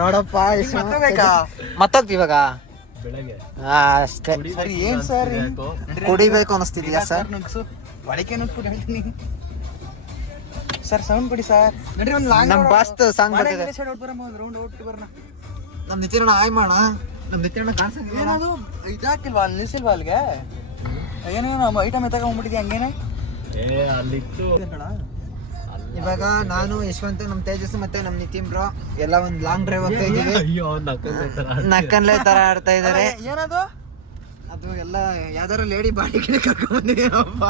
ನೋಡಪ್ಪ ಮತ್ತೋಗ್ತಿ ಇವಾಗ ಅಷ್ಟೇ. ಏನ್ ಸರ್ ಕುಡಿಬೇಕು ಅನಿಸ್ತಿದ್ಯಾ ಸರ್? ಒಳಕೆ ನುಗ್ಬಿಟ್ಟು ಹೇಳ್ತೀನಿ ಸರ್. ಸೌಂಡ್ ಕೊಡಿ ಸರ್. ನಡ್ರಿ ಒಂದು ಲಾಂಗ್ ನಮ್ ಬಾಸ್ ಸಾಂಗ್ ಬರ್ತಿದೆ. ಒಂದು ರೌಂಡ್ ಔಟ್ ಬರೋಣ. ನಮ್ ನಿತಿನ್ ಆಯ್ ಮಾಡೋಣ. ನಮ್ ನಿತಿನ್ ಕಾಣಿಸ್ತಿದೆ. ಏನದು ಇದಾಕಿಲ್ವಾ ಅಲ್ಲಿ ನಿಲ್ಸಿಲ್ವಾ ಅಲ್ಲಿಗೆ? ಏನೇನು ಐಟಮ್ ಎತ್ತಕೊಂಡ್ಬಿಟ್ಟಿದ್ಯಾ ಹಂಗೇನೆ? ಅಲ್ಲಿತ್ತು. ಇವಾಗ ನಾನು ಯಶವಂತ್ ನಮ್ ತೇಜಸ್ ಮತ್ತೆ ನಮ್ ನಿತಿನ್ ಬ್ರೋ ಎಲ್ಲ ಒಂದ್ ಲಾಂಗ್ ಡ್ರೈವ್ ಹೋಗ್ತಾ ಇದೀವಿ. ನಕ್ಕನ್ಲೆ ತರ ಆಡ್ತಾ ಇದಾರೆ. ಏನದು? ಅದು ಎಲ್ಲ ಯಾವ್ದಾರ ಲೇಡಿ ಬಾಡಿ ಗಿಡಿ ಕರ್ಕೊಂಡ್ ಬಂದಿದ್ದೀನಪ್ಪ.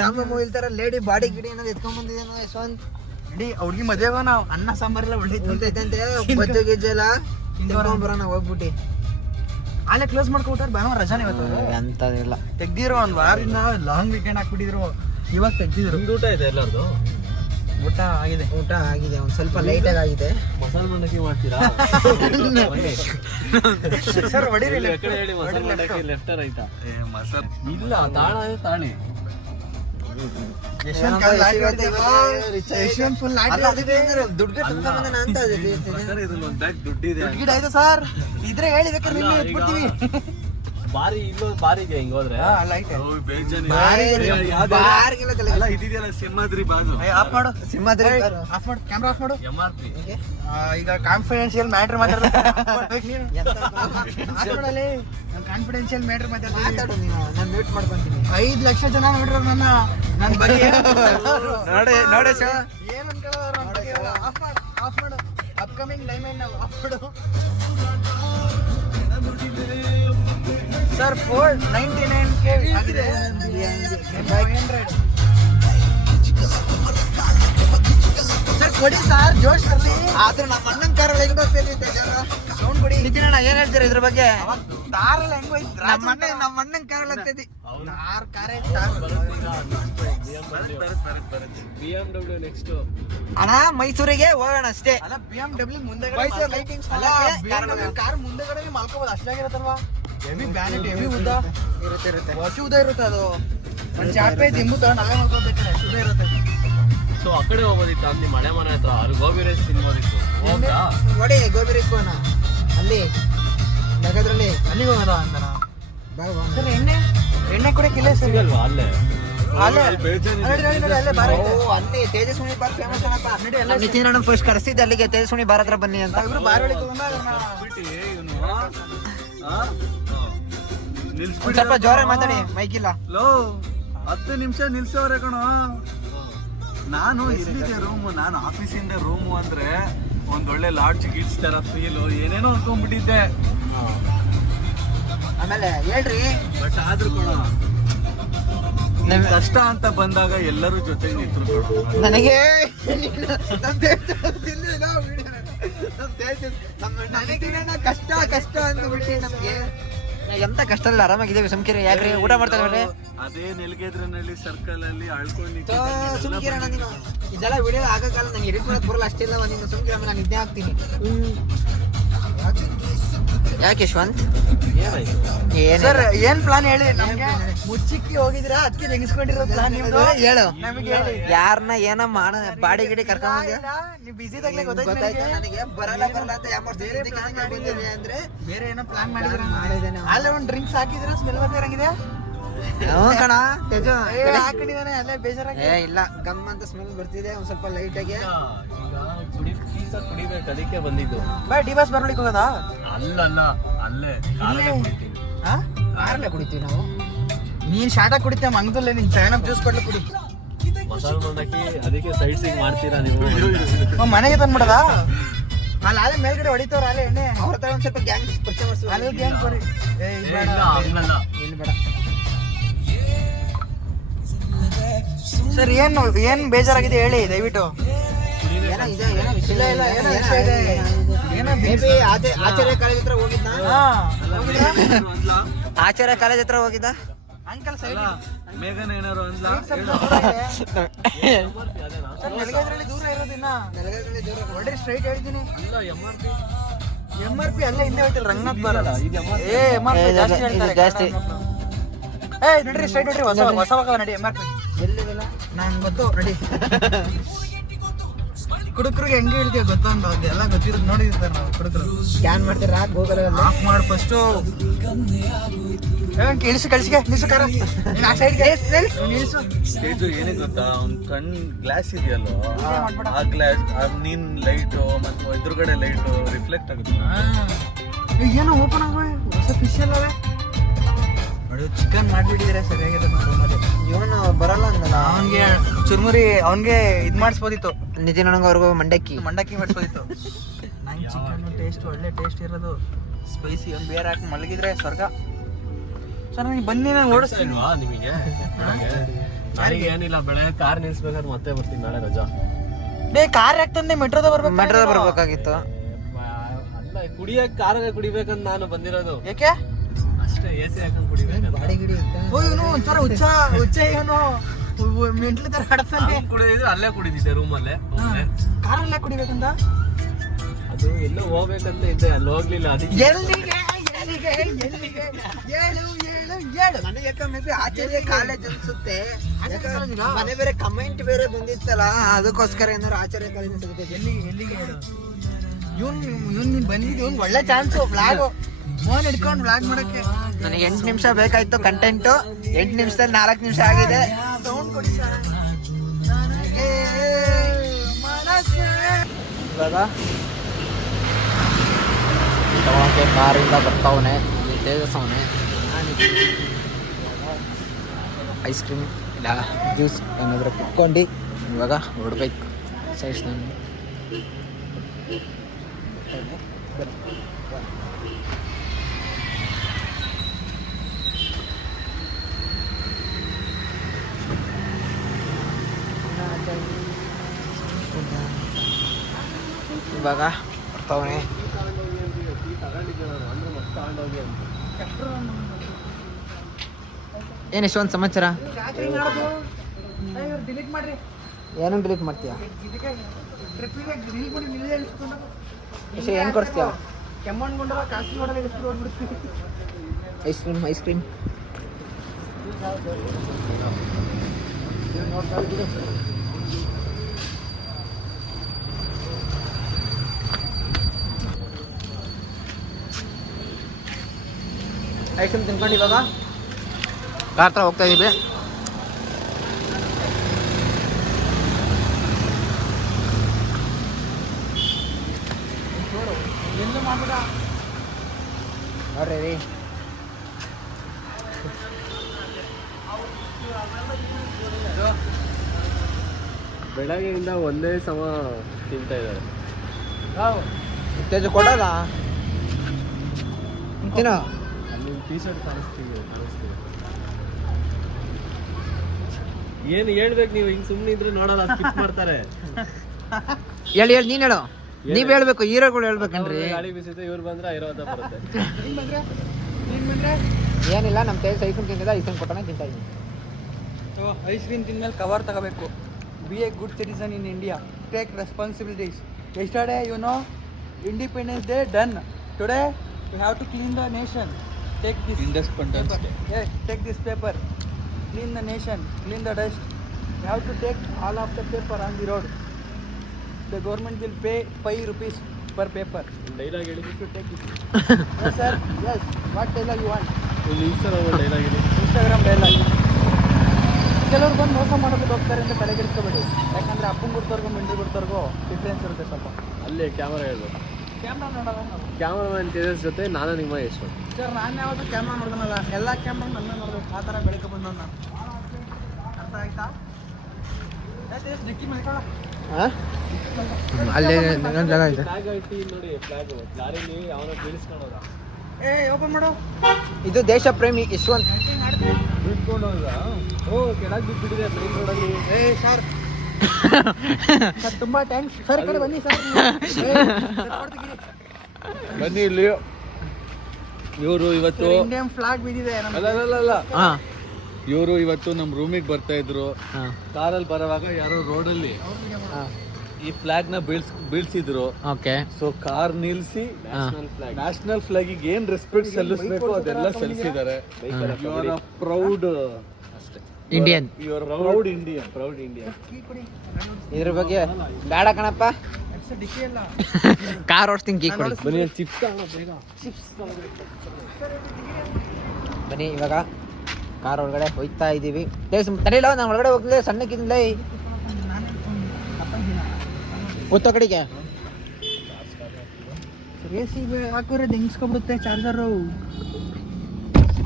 ರಾಮ ಮೂವಿಲ್ ತರ ಲೇಡಿ ಬಾಡಿ ಗಿಡಿ ಅನ್ನೋದು ಎತ್ಕೊಂಡ್ ಬಂದಿದ್ದೇನೋ ಯಶವಂತ್. ಇಡೀ ಅವ್ರಿಗೆ ಮದುವೆ ನಾವು ಅನ್ನ ಸಾಂಬಾರೆಲ್ಲ ಉಳಿತೈತಂತೆ. ಬಜ್ಜು ಗಿಜ್ಜು ಎಲ್ಲ ಬರೋಣ ಹೋಗ್ಬಿಟ್ಟು. ಅಲ್ಲೇ ಕ್ಲೋಸ್ ಮಾಡ್ಕೊಟ್ಟಾರ. ಭಾನುವಾರ ರಜಾನೆ ಇವತ್ತು. ಎಂತದಿಲ್ಲ. ತೆಗ್ದಿರೋ ಒಂದ್ ವಾರದಿಂದ ಲಾಂಗ್ ವೀಕೆಂಡ್ ಹಾಕ್ಬಿಟ್ಟಿದ್ರು. ಇವಾಗ ತೆಗ್ದಿದ್ರು. ಊಟ ಇದೆ ಎಲ್ಲರದು? ಊಟ ಆಗಿದೆ. ಊಟ ಆಗಿದೆ, ಒಂದ್ ಸ್ವಲ್ಪ ಲೈಟ್ ಆಗಿದೆ. ಮಸಾಲೆ ಮಂಡಕ್ಕಿ ಮಾಡ್ತೀರಾ? ಸರ್ ಹೊಡಿರಿ. ಹೇಳಿ ಮಸಾಲೆ ಮಂಡಕ್ಕಿ ಲೆಫ್ಟ್ ರೈಟಾ? ಇಲ್ಲ, ತಾಳ ತಾಳಿ. ಯಶವಂತ್ ಫುಲ್ ದುಡ್ಡು ತಗೊಂಬಂದ ಅಂತ ದುಡ್ಡು ಆಯ್ತು ಸರ್. ಇದ್ರೆ ಹೇಳಿ ಬೇಕಾದ್ರೆ ನಿನ್ನೆ ಎತ್ಬಿಡ್ತೀವಿ. ಬಾರಿ ಇಲ್ಲೊಂದು ಬಾರಿಗೆ ಹಿಂಗ್ ಹೋದ್ರೆ ಇದೆಯಲ್ಲ ಸಿಂಹಾದ್ರಿ ಬಾಜು. ಆಫ್ ಮಾಡು, ಸಿಂಹಾದ್ರಿ ಆಫ್ ಮಾಡು, ಕ್ಯಾಮ್ರಾ ಆಫ್ ಮಾಡು. MRP ಈಗ ಕಾನ್ಫಿಡೆನ್ಷಿಯಲ್ ಮ್ಯಾಟರ್ ಮಾತಾಡ್ಬೇಕು. ಕಾನ್ಫಿಡೆನ್ಷಿಯಲ್ ಮ್ಯಾಟರ್ ಮಾತಾಡು ನೀವು. ನಾನು ಮ್ಯೂಟ್ ಮಾಡ್ಕೊಂತೀನಿ. 5 ಲಕ್ಷ ಜನ ನೋಡ್ರ ನನ್ನ ಬಗ್ಗೆ. ನೋಡಿ ನೋಡಿ ಏನು ಅನ್ಕೊಳ್ಳೋರು. ಆಫ್ ಮಾಡು. ಅಪ್ಕಮಿಂಗ್ ಲೈನ್ ನಾವು ಆಫ್ ಮಾಡು ಸರ್. 499K ಆಗಿದೆ. ಸರ್ ಕೊಡಿ ಸರ್, ಜೋಶ್ ಬರಲಿ. ಆದ್ರೆ ನಮ್ಮ ಅಣ್ಣನ ಕಾರಲ್ಲಿ ಹೆಂಗ್ ಹೋಗ್ತಿದ್ದೆ ಸೌಂಡ್ ಕೊಡಿ. ನಿತಿನ್ ಅಣ್ಣ ಏನ್ ಹೇಳ್ತೀರಾ ಇದ್ರ ಬಗ್ಗೆ? ಕಾರೆಲ್ಲ ಹೆಂಗ್ ಹೋಯ್ತು? ನಮ್ಮ ಅಣ್ಣನ ಕಾರಲ್ಲಿ ಹೋಗ್ತಿದ್ದಿ. ಕಾರೇ BMW ನೆಕ್ಸ್ಟ್. ಅಣ್ಣ ಮೈಸೂರಿಗೆ ಹೋಗೋಣ ಅಷ್ಟೇ. ಅಲ್ಲ BMW ಮುಂದೆ ಮೈಸೂರು ಲೈಟಿಂಗ್ಸ್ ಕಾರ್ ಮುಂದೆಗಡೆ ಮಲ್ಕೋಬಹುದು. ಅಷ್ಟಾಗಿರತ್ತಲ್ವಾ? ಹೆವಿ ಬ್ಯಾನೆಟ್, ಹೆವಿ ಉದ್ದ ಇರುತ್ತೆ. ವರ್ಷ ಉದ್ದ ಇರುತ್ತೆ. ಅದು ಒಂದು ಚಾಪೆ ದಿಂಬು ತಗೊಂಡು ಅಲ್ಲೇ ಮಲ್ಕೋಬೇಕು. ಉದ್ದ ಇರುತ್ತೆ. ಸೊ ಆ ಕಡೆ ಹೋಗೋದಿತ್ತು, ಅಲ್ಲಿ ಮಳೆ ಮನೆ ಹತ್ರ ಅಲ್ಲಿ ಗೋಬಿ ರೈಸ್ ತಿನ್ಬೋದಿತ್ತು. ಹೋಗ್ತಾ ನೋಡಿ ಗೋಬಿ ರೈಸ್ ಹೋಗೋಣ. ಅಲ್ಲಿ ನಗದ್ರಲ್ಲಿ ಅಲ್ಲಿಗೆ ಹೋಗೋದ ಅಂತಾನ ಸರ್. ಎಣ್ಣೆ ಕೂಡ ಕಿಲ್ಲ ಸಿಗಲ್ವಾ ಅಲ್ಲೇ? ಅಲ್ಲೇ ಬಾರ. ಅಲ್ಲಿ ತೇಜಸ್ವಿನಿ ಬಾರ್ ಫೇಮಸ್ ಅಣ್ಣಪ್ಪ. ನಿತಿನ್ ಅಣ್ಣ ಫಸ್ಟ್ ಕರೆಸಿದ್ದೆ ಅಲ್ಲಿಗೆ, ತೇಜಸ್ವಿನಿ ಬಾರ್ ಹತ್ರ ಬನ್ನಿ ಅಂತ. ಇಬ್ರು ಬಾರ್ ಒಳಗೆ ತಗೊಂಡ ಒಂದ್ ಸ್ವಲ್ಪ ಜೋರಾಗಿ ಮಾತಾಡಿ, ಮೈಕಿಲ್ಲ. 10 ನಿಮಿಷ ನಿಲ್ಸೋರೆ ಕಣೋ. ನಾನು ಎಲ್ಲಿದೆ ರೂಮು? ನಾನು ಆಫೀಸಿಂದ ರೂಮು ಅಂದ್ರೆ ಒಂದೊಳ್ಳೆ ಲಾಡ್ಜ್ ಗಿಡ್ಸ್ ತರ ಫೀಲು ಏನೇನೋ ಅನ್ಕೊಂಡ್ಬಿಟ್ಟಿದ್ದೆ. ಆಮೇಲೆ ಹೇಳ್ರಿ. ಬಟ್ ಆದ್ರೂ ಕೊಡೋ ಕಷ್ಟ ಅಂತ ಬಂದಾಗ ಎಲ್ಲರೂ ಜೊತೆ ನಿಂತರು. ನನಗೆ ಕಷ್ಟ ಕಷ್ಟ ಅಂದ್ಬಿಟ್ಟು ನಮ್ಗೆ ಎಂತ ಕಷ್ಟ ಇಲ್ಲ, ಆರಾಮಾಗಿದ್ದೇವೆ. ಸುಮ್ಕಿರಿ. ಯಾಕ್ರಿ ಊಟ ಮಾಡ್ತಾ ಇದ್ದಾರೆ? ಅದೇ ನೆಲಗೇದ್ರನಲ್ಲಿ ಸರ್ಕಲ್ ಅಲ್ಲಿ ಸುಮ್ಕಿರಣ ನೀನು. ಇದೆಲ್ಲ ವಿಡಿಯೋ ಆಗಲ್ಲ, ನಂಗೆ ಎಡಿಟ್ ಮಾಡಕ್ ಬರಲ್ಲ. ಅಷ್ಟಿಲ್ಲ ನೀನು ಸುಮ್ಕಿರ. ನಾನು ಇದ್ದೇ ಹಾಕ್ತೀನಿ. ಯಾಕೆ ಯಶವಂತ್ ಸರ್ ಏನ್ ಪ್ಲಾನ್ ಹೇಳಿ ನಮ್ಗೆ? ಮುಚ್ಚಿಕ್ಕಿ ಹೋಗಿದ್ರಾ? ಅದಕ್ಕೆ ನೆಗಿಸ್ಕೊಂಡಿರೋ ಪ್ಲಾನ್ ನಿಮ್ದು ಹೇಳು. ನಮಗೆ ಹೇಳಿ. ಯಾರನ್ನ ಏನ ಮಾಡ ಬಾಡಿ ಗಿಡಿ ಕರ್ಕೊಂಡ್ ನೀವು ಬಿಸಿ ಇದ್ದಾಗಲೇ ಗೊತ್ತಾಯ್ತು ನನಗೆ. ಬರಲ್ಲ ಬರಲ್ಲ ಅಂತ ಅಂದ್ರೆ ಬೇರೆ ಏನೋ ಪ್ಲಾನ್ ಮಾಡಿದ್ರೆ ಅಲ್ಲೇ ಒಂದು ಡ್ರಿಂಕ್ಸ್ ಹಾಕಿದ್ರೆ ಸ್ಮೆಲ್ ಬರ್ತಿರಂಗಿದೆ. ಕಣ ತೇಜು ಹಾಕೊಂಡಿದ್ದಾನೆ ಅಲ್ಲೇ ಬೇಜಾರಾಗಿ. ಇಲ್ಲ, ಗಮ್ ಅಂತ ಸ್ಮೆಲ್ ಬರ್ತಿದೆ ಒಂದ್ ಸ್ವಲ್ಪ ಲೈಟ್ ಆಗಿ. ಕುಡಿಬೇಕು, ಅದಕ್ಕೆ ಬಂದಿದ್ದು. ಬಾ ಡಿ ಬಾಸ್ ಬರ್ಲಿಕ್ಕೆ ಹೋಗೋದಾ? ಅಲ್ಲಲ್ಲ, ಅಲ್ಲೇ ಕಾರಲ್ಲೇ ಕುಡಿತೀವಿ ನಾವು. ನೀನ್ ಶಾಟ ಕುಡಿತೇ ಮಂಗದಲ್ಲೇ. ನಿನ್ ಸೆವೆನ್ ಅಪ್ ಜ್ಯೂಸ್ ಕೊಡ್ಲಿ ಕುಡಿ. ಮಸಾಲೆ ಮಂಡಕ್ಕಿ ಅದಕ್ಕೆ ಸೈಡ್ ಸೀನ್ ಮಾಡ್ತೀರಾ ನೀವು? ಮನೆಗೆ ತಂದ್ಬಿಡದಾ? ಅಲ್ಲೇ ಮೇಲ್ಗಡೆ ಹೊಡಿತವ್ರ ಅಲ್ಲೇ ಎಣ್ಣೆ. ಅವ್ರ ಹತ್ರ ಒಂದ್ ಸ್ವಲ್ಪ ಗ್ಯಾಂಗ್ ಪರಿಚಯ ಮಾಡಿಸಿ. ಅಲ್ಲಿ ಗ್ಯಾಂಗ್ ಕೊಡಿ. ಇಲ್ಲಿ ಬೇಡ. ಸರ್ ಏನ್ ಬೇಜಾರಾಗಿದೆ ಹೇಳಿ ದಯವಿಟ್ಟು. ಆಚಾರ್ಯ ಕಾಲೇಜ್ ಹತ್ರ ಹೋಗಿದ್ದ. ಆಚಾರ್ಯ ಕಾಲೇಜ್ ಹತ್ರ ಹೋಗಿದ್ದ. ಅಂಕಲ್ ಸೈಡ್ ಮೇಘನ ಏನಾರು ಅಂದ್ಲ? ನೆಲಗದ್ರಲ್ಲಿ ದೂರ ಇರೋದಿನ್ನ. ನೆಲಗದ್ರಲ್ಲಿ ದೂರ ಒಳ್ಳೆ ಸ್ಟ್ರೈಟ್ ಹೇಳ್ತೀನಿ. ಅಲ್ಲ MRP ಅಲ್ಲೇ ಹಿಂದೆ ಹೋಯ್ತಿಲ್ಲ. ರಂಗನಾಥ್ ಬರಲ್ಲ. MRP ಜಾಸ್ತಿ. ನಡ್ರಿ ಸ್ಟ್ರೈಟ್ ನಡ್ರಿ. ಹೊಸ ನಡಿ MRP. ಎಲ್ಲಿದಲ್ಲ ನಂಗೆ ಗೊತ್ತು ನಡಿ. ಕುಡುಕ್ರಿಗೆ ಹೆಂಗೆ ಹೇಳ್ತೀವಿ ಗೊತ್ತೊಂದು ಎಲ್ಲ ಗೊತ್ತಿರೋದು ನೋಡಿರ್ತಾರೆ ನಾವು ಕುಡುಕ್ರು. ಸ್ಕ್ಯಾನ್ ಮಾಡ್ತೀರಾ ಗೂಗಲ್ ಅಲ್ಲಿ? ಆಫ್ ಮಾಡಿ ಫಸ್ಟು ಇಳಿಸು ಕಳಿಸಿಗೆ ನಿಲ್ಸು ಕಾರ ನಿಲ್ಸು. ಇದು ಏನಕ್ಕೆ ಗೊತ್ತಾ, ಅವ್ನ ಕಣ್ ಗ್ಲಾಸ್ ಇದೆಯಲ್ಲೋ ಆ ಗ್ಲಾಸ್ ನೀನ್ ಲೈಟು ಮತ್ತು ಎದುರುಗಡೆ ಲೈಟು ರಿಫ್ಲೆಕ್ಟ್ ಆಗುತ್ತೆ. ಏನೋ ಓಪನ್ ಆಗ ಹೊಸ ಫಿಶ್ ಎಲ್ಲ ನೋಡಿ, ಚಿಕನ್ ಮಾಡ್ಬಿಟ್ಟಿದ್ರೆ ಸರಿಯಾಗಿದೆ. ಇವನು ಬರಲ್ಲ ಅಂದಲ್ಲ, ಅವನ್ಗೆ ಚುರ್ಮುರಿ ಅವನ್ಗೆ ಇದ್ ಮಾಡಿಸ್ಬೋದಿತ್ತು, ನಿತಿನ್ ಅಣ್ಣಂಗೆ ಅವ್ರಿಗೂ ಮಂಡಕ್ಕಿ ಮಾಡಿಸ್ಬೋದಿತ್ತು. ನಂಗೆ ಚಿಕನ್ ಟೇಸ್ಟ್ ಒಳ್ಳೆ ಟೇಸ್ಟ್ ಇರೋದು, ಸ್ಪೈಸಿ ಒಂದು ಬೇರೆ ಹಾಕಿ ಮಲಗಿದ್ರೆ ಸ್ವರ್ಗ. ಸರ್ ನನಗೆ ಬನ್ನಿ, ನಾನು ಓಡಿಸ್ತೀನಿ. ಇಲ್ವಾ ನಿಮಗೆ? ನನಗೆ ಏನಿಲ್ಲ, ಬೆಳಗ್ಗೆ ಕಾರ್ ನಿಲ್ಸ್ಬೇಕಾದ್ರೆ ಮತ್ತೆ ಬರ್ತೀನಿ ನಾಳೆ ರಜಾ. ಕಾರ್ ಯಾಕೆ ಮೆಟ್ರೋದ ಬರ್ಬೇಕು? ಮೆಟ್ರೋದ ಬರ್ಬೇಕಾಗಿತ್ತು. ಅಲ್ಲ, ಕುಡಿಯಕ್ ಕಾರಾಗ ಕುಡಿಬೇಕಂತ ನಾನು ಬಂದಿರೋದು. ಯಾಕೆ? ಅಷ್ಟೇ, AC ಹಾಕೊಂಡ್ ಕುಡಿಬೇಕಂತ. ಬಾಡಿ ಗಿಡಿ ಇತ್ತ. ಓ ಇವನು ಒಂಥರ ಹುಚ್ಚ ಏನು ಮೆಂಟ್ಲಿ ತರ ಹಡಸ್ತಾನೆ. ಕುಡಿದಿದ್ರೆ ಅಲ್ಲೇ ಕುಡಿದಿದ್ದೆ ರೂಮಲ್ಲೇ. ಕಾರಲ್ಲೇ ಕುಡಿಬೇಕಂತ. ಅದು ಎಲ್ಲ ಹೋಗ್ಬೇಕಂತ ಇದ್ದೆ, ಅಲ್ಲಿ ಹೋಗ್ಲಿಲ್ಲ. ಅದಕ್ಕೆ ಎಲ್ಲಿಗೆ ಹೇಳು. ನನಗೆ ಯಾಕೆ ಮೇ ಬಿ ಆಚಾರ್ಯ ಕಾಲೇಜ್ ಅನ್ಸುತ್ತೆ. ಮನೆ ಬೇರೆ ಕಮೆಂಟ್ ಬೇರೆ ಬಂದಿತ್ತಲ್ಲ, ಅದಕ್ಕೋಸ್ಕರ ಏನಾದ್ರು ಆಚಾರ್ಯ ಕಾಲೇಜ್ ಸಿಗುತ್ತೆ. ಎಲ್ಲಿಗೆ ಹೇಳು. ಇವನ್ ಬಂದಿದ್ದು ಇವ್ನ್ ಒಳ್ಳೆ ಚಾನ್ಸು. ಫ್ಲಾಗ್ ಫೋನ್ ಹಿಡ್ಕೊಂಡು ಫ್ಲಾಗ್ ಮಾಡಕ್ಕೆ. ನನಗೆ 8 ನಿಮಿಷ ಬೇಕಾಯ್ತು ಕಂಟೆಂಟ್, 8 ನಿಮಿಷದಲ್ಲಿ 4 ನಿಮಿಷ ಆಗಿದೆ. ಸೌಂಡ್ ಕೊಡಿ ಸರ್. ನನಗೆ ಮನಸ್ಸೇ. ಇವಾಗ ತಗೊಳಕ್ಕೆ ಕಾರಿಂದ ಬರ್ತಾವನೆ ತೇಜಸ್ವನೆ. ಐಸ್ ಕ್ರೀಮ್ ಇಲ್ಲ ಜ್ಯೂಸ್ ಏನಾದರೂ ಕುತ್ಕೊಂಡು ಇವಾಗ ಹೊಡ್ಬೇಕು ಸೈಡ್ಸ್. ನಾನು ಇವಾಗ ಬರ್ತಾವನೆ. ಏನು ಇಷ್ಟೊಂದು ಸಮಾಚಾರ? ಡಿಲೀಟ್ ಮಾಡ್ರಿ. ಏನೋ ಡಿಲೀಟ್ ಮಾಡ್ತೀಯಾ? ಟ್ರಿಪ್ಪಿಗೆ ರೀಲ್ ಕೊಡಿ, ನಿಲ್ಲೇ ಇಳಿಸ್ಕೊಂಡು ಎಷ್ಟು ಏನು ಕೊಡಿಸ್ತೀಯ? ಕೆಮ್ಮಣ್ಗೊಂಡಲ್ಲ ಕಾಸು ನೋಡಲ್ಲ ಇಳಿಸ್ಕೊಂಡು ಹೋಗ್ಬಿಡ್ತೀವಿ. Ice cream ice cream ice cream ತಿನ್ಕೊಂಡು ಇವಾಗ ಕಾರ್ ಹತ್ರ ಹೋಗ್ತಾ ಇದ್ದೀವಿ. ಎಲ್ಲೂ ಮಾಡ್ಬಿಡ ನೋಡ್ರಿ ರೀ, ಬೆಳಗ್ಗೆಯಿಂದ ಒಂದೇ ಸಮ ತಿಂತಾ ಇದ್ದಾರೆ. ತೇಜು ಕೊಡಲ್ಲ ತಿನ್ನೋ. ಅಲ್ಲಿ ಟೀ ಶರ್ಟ್ ಕಾಣಿಸ್ತೀವಿ. ಏನು ಹೇಳ್ಬೇಕು ನೀವು? ಹಿಂಗ್ ಸುಮ್ಮನೆ ಇದ್ರೆ ನೋಡಲ್ಲ, ಸ್ಕಿಪ್ ಮಾಡ್ತಾರೆ. ಹೇಳಿ ನೀನ್ ಹೇಳು, ನೀವ್ ಹೇಳ್ಬೇಕು, ಹೀರೋಗಳು ಹೇಳ್ಬೇಕನ್ರಿ. ಗಾಳಿ ಬೀಸಿದ್ರೆ ಇವ್ರು ಬಂದ್ರೆ ಐರಾವತ ಬರುತ್ತೆ. ಏನಿಲ್ಲ, ನಮ್ಮ ತೇಜ್ ಐಸ್ ಕ್ರೀಮ್ ತಿಂತಿದ್ದ, ಐಸ್ ಕ್ರೀಮ್ ಕೊಟ್ಟಾನೆ ತಿಂತಾ ಇದ್ದೀನಿ. ಐಸ್ ಕ್ರೀಮ್ ತಿಂದ್ಮೇಲೆ ಕವರ್ ತಗೋಬೇಕು. Be a good citizen in India, take responsibilities. Yesterday you know independence day done. Today you have to clean the nation. Take this independence day. Yes, take this paper. Clean the nation, clean the dust. You have to take all of the paper on the road. The government will pay 5 rupees per paper. Dialogue ಹೇಳಿ. You should take this. Yes sir, yes. What dialogue you want? ಒಂದು dialogue ಹೇಳಿ. Instagram dialogue. ಕೆಲವ್ರು ಬಂದು ಮೋಸ ಮಾಡೋದಕ್ಕೆ ಹೋಗ್ತಾರೆ ಅಂತ ತಲೆಗೆಡಿಸ್ಕೋಬೇಡಿ. ಯಾಕಂದ್ರೆ ಅಪ್ಪನ ಗುರ್ತವ್ರಿಗೂ ಮಿಂಡ್ರಿ ಗುರ್ತವ್ರಿಗೂ ಡಿಫ್ರೆನ್ಸ್ ಇರುತ್ತೆ ಸ್ವಲ್ಪ. ಅಲ್ಲೇ ಕ್ಯಾಮರಾ ಹೇಳ್ಬೇಕು. ಕ್ಯಾಮ್ರಾ ನೋಡೋಣ ನಾವು. ಕ್ಯಾಮರಾಮನ್ ತೇಜಸ್ ಜೊತೆ ನಾನು ನಿಮ್ಮ ಯಶ್ವಂತ್. ಸರ್ ನಾನು ಯಾವತ್ತೂ ಕ್ಯಾಮ್ರಾ ನೋಡ್ದನಲ್ಲ, ಎಲ್ಲ ಕ್ಯಾಮ್ರಾ ನನ್ನ ನೋಡ್ಬೇಕು. ಆ ಥರ ಬೆಳಗ್ಗೆ ಬಂದ ನಾನು. ಅರ್ಥ ಆಯ್ತಾ? ಡಿಕ್ಕಿ ಮಲ್ಕೊಳ್ಳ. ಅಲ್ಲೇ ಇನ್ನೊಂದು ಜಾಗ ಇದೆ. ಫ್ಲಾಗ್ ಐತಿ ನೋಡಿ, ಫ್ಲಾಗ್ ಲಾರಿಲಿ ಅವನ ಬೀಳಿಸ್ಕೊಂಡೋದ. ಏ ಓಪನ್ ಮಾಡು. ಇದು ದೇಶ ಪ್ರೇಮಿ ಯಶವಂತ್. ಬಿಟ್ಕೊಂಡು ಹೋದ. ಓ ಕೆಳಗೆ ಬಿದ್ದುಬಿಟ್ಟಿದೆ ಮೈನ್ ರೋಡಲ್ಲಿ. ಏ ಸರ್ ಸರ್ ತುಂಬಾ ಥ್ಯಾಂಕ್ಸ್ ಸರ್. ಈ ಕಡೆ ಬನ್ನಿ ಸರ್. ಬನ್ನಿ ಇಲ್ಲಿ. ಇವರು ಇವತ್ತು ಇಂಡಿಯನ್ ಫ್ಲಾಗ್ ಬಿದ್ದಿದೆ. ಅಲ್ಲ ಹಾ ಇವರು ಇವತ್ತು ನಮ್ಮ ರೂಮಿಗೆ ಬರ್ತಾ ಇದ್ರು. ಕಾರಲ್ಲಿ ಬರುವಾಗ ಯಾರೋ ರೋಡಲ್ಲಿ ಈ ಫ್ಲಾಗ್ ನ ಬೀಳ್ಸಿದ್ರು. ಓಕೆ. ಸೊ ಕಾರ್ ನಿಲ್ಸಿ ನ್ಯಾಷನಲ್ ಫ್ಲಾಗಿಗೆ ಏನ್ ರೆಸ್ಪೆಕ್ಟ್ ಸಲ್ಲಿಸಬೇಕು ಅದೆಲ್ಲ ಸಲ್ಲಿಸಿದ್ದಾರೆ. Proud Indian. Proud Indian, proud Indian. Key ಕೊಡಿ. ಇದ್ರ ಬಗ್ಗೆ ಬೇಡ ಕಣಪ್ಪ, ಡಿಕ್ಕಿ ಅಲ್ಲ. ಕಾರ್ ಓಡಿಸ್ತೀನಿ, ಕೀ ಕೊಡಿ. ಬನ್ನಿ ಚಿಪ್ಸ್ ಬೇಗ. ಬನ್ನಿ ಇವಾಗ ಕಾರ್ ಒಳಗಡೆ ಹೋಯ್ತಾ ಇದೀವಿ. ತಡಿಲ್ಲ, ನಾನು ಒಳಗಡೆ ಹೋಗ್ತಿದ್ದೆ, ಸಣ್ಣಕ್ಕಿದ್ದಿಲ್ಲ. ಗೊತ್ತ ಕಡೆಗೆ ರೇಸಿ ಹಾಕಿದ್ರೆ ದಿಂಗಿಸ್ಕೊಬಿಡುತ್ತೆ ಚಾರ್ಜರು.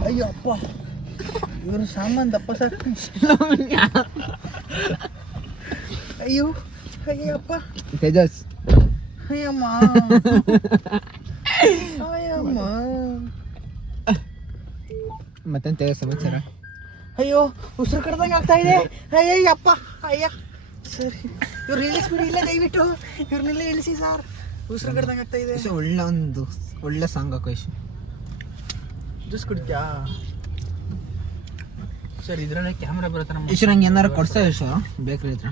ಅಯ್ಯೋ ಅಪ್ಪ, ಇವರು ಸಾಮಾನು ದಪ್ಪ ಸರ್. ಅಯ್ಯೋ ಅಯ್ಯಪ್ಪ, ತೇಜಸ್ ಅಯ್ಯಮ್ಮ ಅಯ್ಯಮ್ಮ. ಮತ್ತೆ ತೇಜಸ್ ಸಮಾಚಾರ. ಅಯ್ಯೋ ಉಸಿರು ಕಡ್ದಂಗೆ ಆಗ್ತಾ ಇದೆ. ಅಯ್ಯಪ್ಪ ಅಯ್ಯ. ಸರಿ, ಇವ್ರು ಇಳಿಸ್ಬಿಡಿ ಇಲ್ಲ ದಯವಿಟ್ಟು, ಇವ್ರನ್ನೆಲ್ಲ ಇಳಿಸಿ ಸರ್. ಉಸಿರು ಕಡ್ದಂಗೆ ಆಗ್ತಾ ಇದೆ. ಒಳ್ಳೆ ಸಾಂಗ್ ಹಾಕೋ ಇಶು. ಜ್ಯೂಸ್ ಕುಡಿತ್ಯಾ ಸರ್? ಇದ್ರಲ್ಲೇ ಕ್ಯಾಮ್ರಾ ಬರುತ್ತೆ ನಮ್ಮ. ಇಶು ನಂಗೆ ಏನಾರು ಕೊಡ್ಸೋ ಇಶು ಬೇಕ್ರಿ ಹತ್ರ.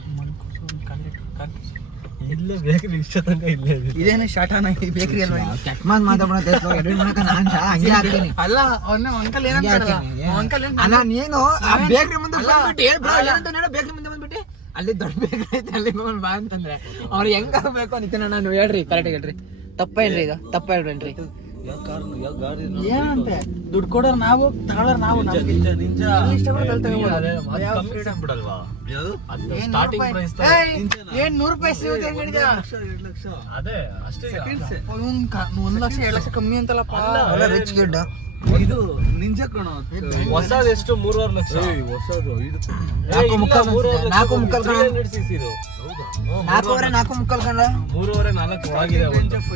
ಇಲ್ಲೇ ಬೇಕ್ರಿ ಇಷ್ಟ ತನಕ ಇಲ್ಲೇ ಇದೆ. ಇದೇನು ಶಾಟಾನ ಬೇಕ್ರಿ ಅಲ್ವಾ? ಕೆಟ್ಮಾನ್ ಮಾತಾಡೋಣ ಎಡಿಟ್ ಮಾಡಕ ನಾನು ಹಂಗೆ ಹಾಕ್ತೀನಿ. ಅಲ್ಲ ಅವನ ಅಂಕಲ್ ಏನಂತ ಅಂಕಲ್ ಅಲ್ಲ ನೀನು ಆ ಬೇಕ್ರಿ ಮುಂದೆ ಬಂದ್ಬಿಟ್ಟು ಬ್ರೋ ಏನಂತ ಹೇಳ, ಬೇಕ್ರಿ ಮುಂದೆ ಬಂದ್ಬಿಟ್ಟು ಅಲ್ಲಿ ದೊಡ್ಡ ಬೇಕ್ರಿ ಐತೆ ಅಲ್ಲಿ ಹೋಗೋಣ ಬಾ ಅಂತಂದ್ರೆ ಅವ್ರು ಹೆಂಗ್ ಆಗ್ಬೇಕು ಅಂತೀನಿ. ನಾನು ಹೇಳ್ರಿ ಕರೆಕ್ಟ್ ಹೇಳ್ರಿ, ತಪ್ಪ ಹೇಳ್ರಿ, ಇದು ತಪ್ಪ ಹೇಳ್ಬೇಡ್ರಿ. ಏನಂತೆ ದುಡ್ಡು ಕೊಡೋರು ನಾವು, ತಗೊಳ್ಳೋರು ನಾವು. ಸ್ಟಾರ್ಟಿಂಗ್ ಪ್ರೈಸ್ ಏನ್ 100 ರೂಪಾಯಿ ಸಿಗುತ್ತೆ ಹೇಳಿದ? ಅದೇ ಅಷ್ಟೇ. 1 ಲಕ್ಷ 2 ಲಕ್ಷ ಕಮ್ಮಿ ಅಂತಲ್ಲಪ್ಪ. Rich kid. ಇದು ನಿಂಜ ಕಣ. ಹೊಸದು ಎಷ್ಟು 3.5 ಲಕ್ಷ. ಹೊಸದು ಇದು 4.5 cc ಇದು. 4.5 4 3.5 4 ಆಗಿದೆ ಒಂದು.